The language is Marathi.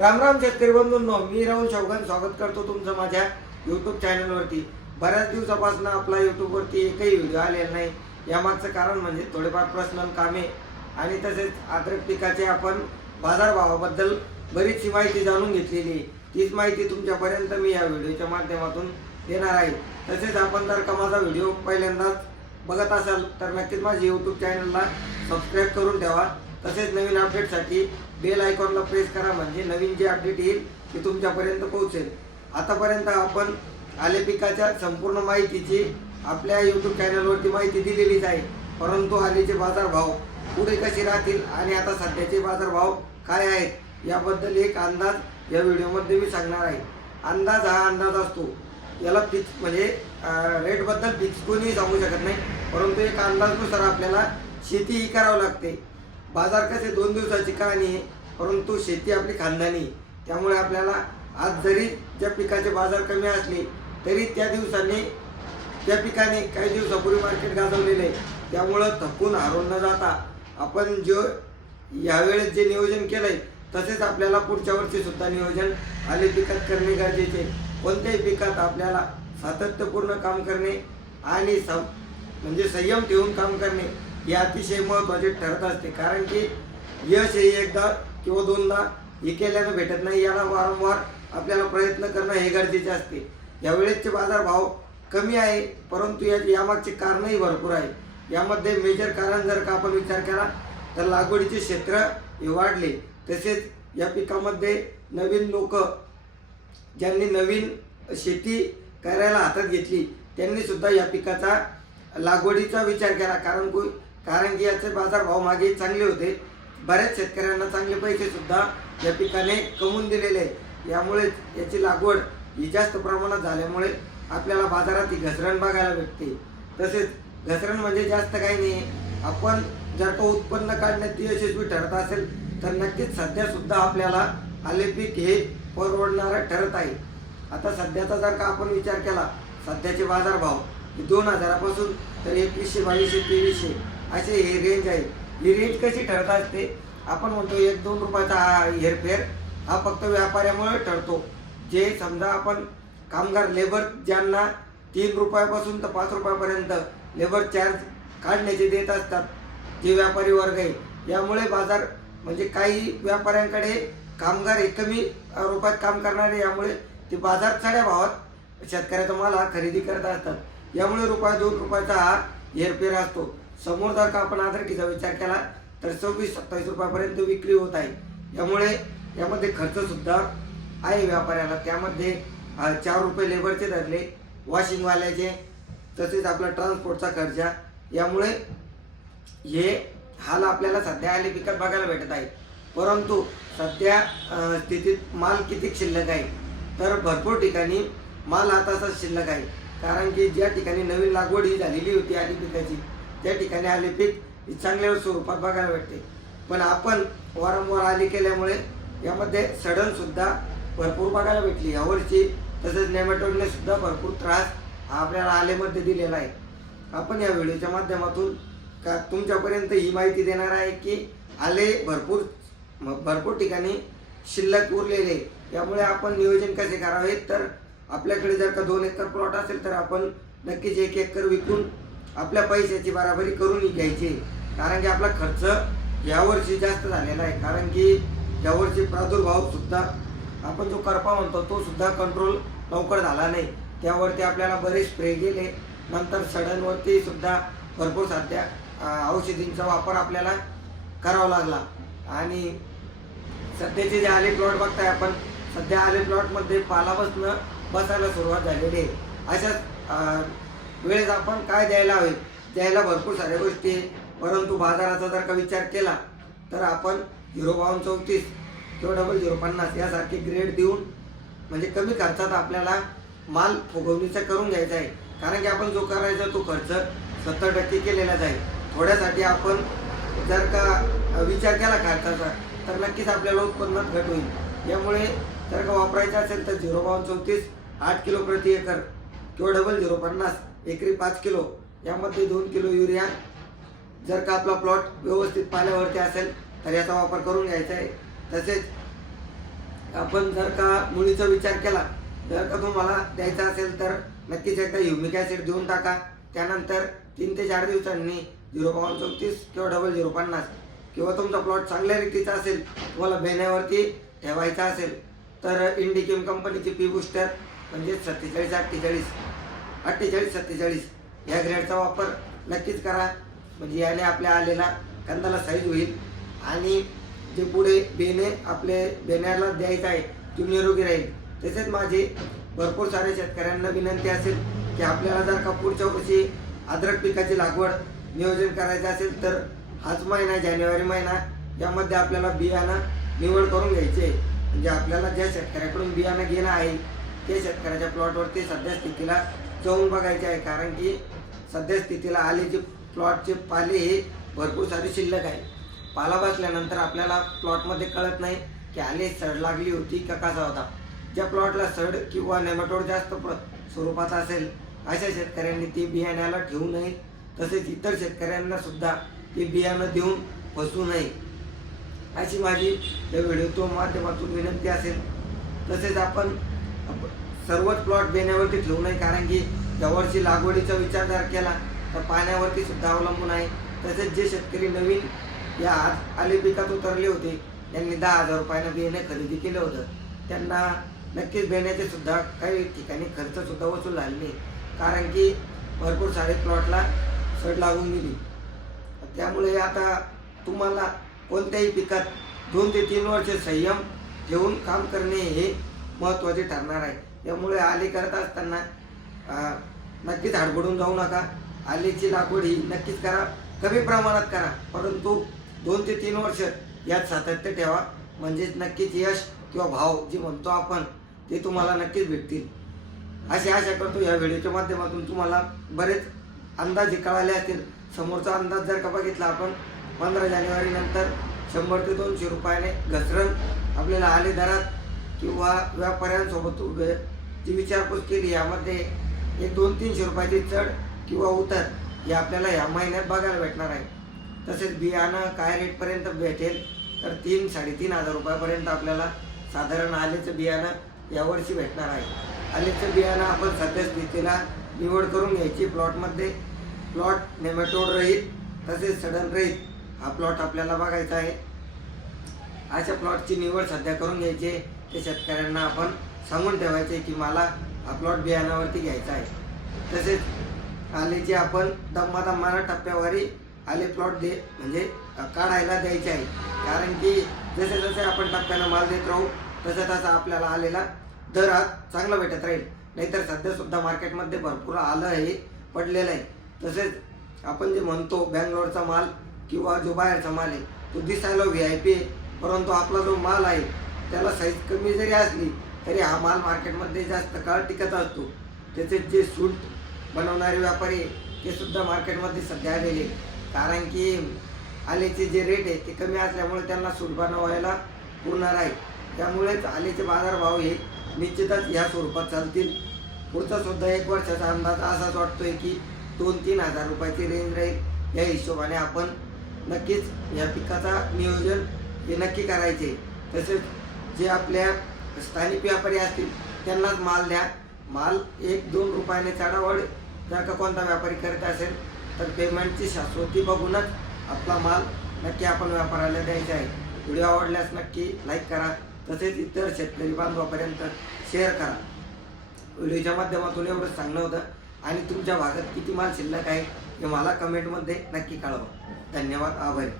राम राम शेतकरी बंधूंनो मी राहुल चौघान स्वागत करतो तुमचं माझ्या यूट्यूब चॅनलवरती बऱ्याच दिवसापासून आपला यूट्यूबवरती एकही व्हिडिओ आलेला नाही. यामागचं कारण म्हणजे थोडेफार पर्सनल कामे आणि तसेच अद्रक पिकाचे आपण बाजारभावाबद्दल बरीचशी माहिती जाणून घेतलेली तीच माहिती तुमच्यापर्यंत मी या व्हिडिओच्या माध्यमातून देणार आहे. तसेच आपण जर का माझा व्हिडिओ पहिल्यांदाच बघत असाल तर नक्कीच माझ्या यूट्यूब चॅनलला सबस्क्राईब करून ठेवा. तसेच नवीन अपडेटसाठी बेल आयकॉनला प्रेस करा म्हणजे नवीन जे अपडेट येईल ते तुमच्यापर्यंत पोहोचेल. आतापर्यंत आपण आले पिकाच्या संपूर्ण माहितीची आपल्या यूट्यूब चॅनलवरती माहिती दिलेलीच आहे. परंतु आलेचे बाजारभाव पुढे कसे राहतील आणि आता सध्याचे बाजारभाव काय आहेत याबद्दल एक अंदाज या व्हिडिओमध्ये मी सांगणार आहे. अंदाज हा अंदाज असतो. याला फिक्स म्हणजे रेटबद्दल फिक्स कोणीही सांगू शकत नाही. परंतु एक अंदाजनुसार आपल्याला शेती ही करावं लागते. बाजार कसे दोन दिवसाची कहाणी आहे परंतु शेती आपली खानदानी आहे. त्यामुळे आपल्याला आज जरी त्या पिकाचे बाजार कमी असले तरी त्या दिवसाने त्या पिकाने काही दिवसापूर्वी मार्केट गाजवलेलं आहे त्यामुळं थकून हरवून न जाता आपण जो यावेळेस जे नियोजन केलं आहे तसेच आपल्याला पुढच्या वर्षीसुद्धा नियोजन आले पिकात करणे गरजेचे कोणत्याही पिकात आपल्याला सातत्यपूर्ण काम करणे आणि सम म्हणजे संयम ठेवून काम करणे हे अतिशय महत्त्वाचे ठरत असते. कारण की यश हे एकदा किंवा दोनदा हे केल्यानं भेटत नाही. याला वारंवार आपल्याला प्रयत्न करणं हे गरजेचे असते. यावेळेसचे बाजारभाव कमी आहे परंतु या यामागचे कारणही भरपूर आहे. यामध्ये मेजर कारण जर का आपण विचार केला तर लागवडीचे क्षेत्र हे वाढले. तसेच या पिकामध्ये नवीन लोक ज्यांनी नवीन शेती करायला हातात घेतली त्यांनी सुद्धा या पिकाचा लागवडीचा विचार केला. कारण कोई कारण की याचे बाजारभाव मागे चांगले होते. बऱ्याच शेतकऱ्यांना चांगले पैसे सुद्धा या पिकाने कमवून दिलेले आहे यामुळे याची लागवड ही जास्त प्रमाणात झाल्यामुळे आपल्याला बाजारात ही घसरण बघायला भेटते. तसेच घसरण म्हणजे जास्त काही नाही. आपण जर का उत्पन्न काढण्यात यशस्वी ठरत असेल तर नक्कीच सध्या सुद्धा आपल्याला आले पीक हे परवडणारं ठरत आहे. आता सध्याचा जर का आपण विचार केला सध्याचे बाजारभाव दोन हजारापासून तर एकवीसशे बावीसशे तेवीसशे असे हे रेंज आहे. ही रेंज कशी ठरत असते? आपण म्हणतो एक दोन रुपयाचा हा हेरफेर हा फक्त व्यापाऱ्यामुळे ठरतो जे समजा आपण कामगार लेबर ज्यांना तीन रुपयापासून तर पाच रुपयापर्यंत लेबर चार्ज काढण्याचे देत असतात जे व्यापारी वर्ग आहे यामुळे बाजार म्हणजे काही व्यापाऱ्यांकडे कामगार हे कमी रुपयात काम करणारे यामुळे ते बाजार चढ्या भावात शेतकऱ्याचा माल हा खरेदी करत असतात. यामुळे रुपया दोन रुपयाचा हा हेरफेर असतो. समोर जर का आपण आदरकीचा विचार केला तर सव्वीस सत्तावीस रुपयापर्यंत विक्री होत आहे. यामुळे यामध्ये खर्चसुद्धा आहे व्यापाऱ्याला. त्यामध्ये चार रुपये लेबरचे धरले वॉशिंगवाल्याचे तसेच आपला ट्रान्सपोर्टचा खर्च. यामुळे हे हाल आपल्याला सध्या आले पिकात बघायला भेटत आहे. परंतु सध्या स्थितीत माल किती शिल्लक आहे? तर भरपूर ठिकाणी माल हाताचा शिल्लक आहे. कारण की ज्या ठिकाणी नवीन लागवड ही झालेली होती आली पिकाची त्या ठिकाणी आले पीक ही चांगल्या स्वरूपात बघायला भेटते. पण आपण वारंवार आली केल्यामुळे यामध्ये सडनसुद्धा भरपूर बघायला भेटली. यावर्षी तसेच नेमॅटोडने सुद्धा भरपूर त्रास हा आपल्याला आलेमध्ये दिलेला आहे. आपण या व्हिडिओच्या माध्यमातून का तुमच्यापर्यंत ही माहिती देणार आहे की आले भरपूर भरपूर ठिकाणी शिल्लक उरलेले. यामुळे आपण नियोजन कसे करावे? तर आपल्याकडे जर का दोन एकर प्लॉट असेल तर आपण नक्कीच एक एकर विकून आपल्या पैशाची बराबरी करून घ्यायची. कारण की आपला खर्च यावर्षी जास्त झालेला आहे. कारण की यावर्षी प्रादुर्भाव सुद्धा आपण जो करपा म्हणतो तो सुद्धा कंट्रोल लवकर झाला नाही. त्यावरती आपल्याला बरेच स्प्रे गेले. नंतर सडनवरती सुद्धा भरपूर साध्या औषधींचा वापर आपल्याला करावा लागला. आणि सध्याचे जे आले प्लॉट बघताय आपण सध्या आले प्लॉटमध्ये पाला बसणं बसायला सुरुवात झालेली आहे. अशाच वेळेस आपण काय द्यायला हवे? द्यायला भरपूर साऱ्या गोष्टी आहे. परंतु बाजाराचा जर का विचार केला तर आपण झिरो बावन्न चौतीस किंवा डबल झिरो पन्नास यासारखे ग्रेड देऊन म्हणजे कमी खर्चात आपल्याला माल फुगवणीचा करून घ्यायचा आहे. कारण की आपण जो करायचा तो खर्च सत्तर टक्के केलेलाच आहे. थोड्यासाठी आपण जर का विचार केला खर्चाचा तर नक्कीच आपल्याला उत्पन्नात घट होईल. यामुळे जर का वापरायचं असेल तर झिरो बावन्न चौतीस आठ किलो प्रति एकर किंवा डबल झिरो पन्नास एकरी पाच किलो यामध्ये दोन किलो युरिया. जर का आपला प्लॉट व्यवस्थित पाण्यावरती असेल तर याचा वापर करून घ्यायचा आहे. तसेच आपण जर का मुलीचा विचार केला जर का तुम्हाला द्यायचा असेल तर नक्कीच एकदा ह्युमिक ॲसिड देऊन टाका. त्यानंतर तीन ते चार दिवसांनी झिरो पॉईंट चौतीस किंवा डबल झिरो पन्नास किंवा तुमचा प्लॉट चांगल्या रीतीचा असेल तुम्हाला बेण्यावरती ठेवायचा असेल तर इंडिकेम कंपनीची पी बुस्टर म्हणजे सत्तेचाळीस अठ्ठेचाळीस. अठ्ठेचाळीस सत्तेचाळीस या ग्रेडचा वापर नक्कीच करा. म्हणजे याने आपल्या आलेला कंदाला साईज होईल. आणि जे पुढे बेने आपले बेण्याला द्यायचं आहे ती निरोगी राहील. तसेच माझी भरपूर सारे शेतकऱ्यांना विनंती असेल की आपल्याला जर का पुढच्या वर्षी अद्रक पिकाची लागवड नियोजन करायचं असेल तर हाच महिना जानेवारी महिना यामध्ये आपल्याला बियाणं निवड करून घ्यायचे. म्हणजे आपल्याला ज्या शेतकऱ्याकडून बियाणं घेणं आहे त्या शेतकऱ्याच्या प्लॉटवरती सध्या स्थितीला जाऊन बघायचे आहे कारण की सध्या स्थितीला आलेचे प्लॉटचे पाले हे भरपूर सारे शिल्लक आहे. पाला बसल्यानंतर आपल्याला प्लॉटमध्ये कळत नाही की आले सड लागली होती का कसा होता. ज्या प्लॉटला सड किंवा नेमॅटोड जास्त प्र स्वरूपाचा असेल अशा शेतकऱ्यांनी ती बियाण्याला ठेवू नये. तसेच इतर शेतकऱ्यांना सुद्धा ते बियाणं देऊन फसू नये. अशी माझी या व्हिडिओ माध्यमातून विनंती असेल. तसेच आपण सर्वच प्लॉट देण्यावरती ठेवू नये कारण की जवळची लागवडीचा विचार जर केला तर पाण्यावरती सुद्धा अवलंबून आहे. तसेच जे शेतकरी नवीन या आज आले पिकात उतरले होते त्यांनी दहा हजार रुपयानं बियाणे खरेदी केलं होतं. त्यांना नक्कीच बियाण्याचे सुद्धा काही ठिकाणी खर्च सुद्धा वसूल झाले कारण की भरपूर सारे प्लॉटला सड लागून गेली. त्यामुळे आता तुम्हाला कोणत्याही पिकात दोन ते तीन वर्ष संयम ठेवून काम करणे हे महत्त्वाचे ठरणार आहे. त्यामुळे आली करत असताना नक्कीच हडबडून जाऊ नका. आलीची लागवड ही नक्कीच करा. कमी प्रमाणात करा. परंतु दोन ते तीन वर्ष यात सातत्य ठेवा. म्हणजेच नक्कीच यश किंवा भाव जे म्हणतो आपण ते तुम्हाला नक्कीच भेटतील. अशी आशा करतो या व्हिडिओच्या माध्यमातून तुम्हाला बरेच अंदाज कळाले असतील. समोरचा अंदाज जर का बघितला आपण पंधरा जानेवारी नंतर शंभर ते दोनशे रुपयाने घसरण आपल्याला आले दरात. किंवा व्यापाऱ्यांसोबत उभे जी विचारपूस केली यामध्ये एक दोन तीनशे रुपयाची चढ किंवा उतर हे आपल्याला ह्या महिन्यात बघायला भेटणार आहे. तसेच बियाणं काय रेटपर्यंत भेटेल तर तीन साडेतीन हजार रुपयापर्यंत आपल्याला साधारण आलेचं बियाणं यावर्षी भेटणार आहे. आलेचं बियाणं आपण सध्या स्थितीला निवड करून घ्यायची. प्लॉटमध्ये प्लॉट नेमॅटोड रहित तसेच सडन रहित हा प्लॉट आपल्याला बघायचा आहे. अशा प्लॉटची निवड सध्या करून घ्यायची ते शेतकऱ्यांना आपण सांगून ठेवायचे की मला हा प्लॉट बियाणावरती घ्यायचा आहे. तसेच आलेचे आपण दम्मा दम्माना टप्प्यावरही आले प्लॉट दे म्हणजे काढायला द्यायचे आहे. कारण की जसे जसे आपण टप्प्यानं माल देत राहू तसं तसं आपल्याला आलेला दर हा चांगला भेटत राहील. नाहीतर सध्यासुद्धा मार्केटमध्ये भरपूर आलं आहे पडलेलं आहे. तसेच आपण जे म्हणतो बँगलोरचा माल किंवा जो बाहेरचा माल आहे तो दिसायला व्ही आय पी आहे. परंतु आपला जो माल आहे त्याला साईज कमी जरी असली तरी हा माल मार्केटमध्ये जास्त काळ टिकत असतो. त्याचे जे सूट बनवणारे व्यापारी आहे, ते सुद्धा मार्केटमध्ये सध्या आलेले कारण की आलेचे जे रेट आहे ते कमी असल्यामुळे त्यांना सूट बनवायला पुरणार आहे. त्यामुळेच आलेचे बाजारभाव हे निश्चितच ह्या स्वरूपात चालतील. पुढचा सुद्धा एक वर्षाचा अंदाज असाच वाटतोय की दोन तीन हजार रुपयाची रेंज राहील. या हिशोबाने आपण नक्कीच या पिकाचा नियोजन हे नक्की करायचे. तसेच जे आपल्या स्थानिक व्यापारी असतील त्यांनाच माल द्या. माल एक दोन रुपयाने चढावड जर का कोणता व्यापारी करत असेल तर पेमेंटची शाश्वती बघूनच आपला माल नक्की आपण व्यापाऱ्याला द्यायचा आहे. व्हिडिओ आवडल्यास नक्की लाईक करा. तसेच इतर शेतकरी बांधवापर्यंत शेअर करा. व्हिडिओच्या माध्यमातून एवढंच सांगणं होतं. आणि तुमच्या भागात किती माल शिल्लक आहे हे मला कमेंटमध्ये नक्की कळवा. धन्यवाद. आभारी.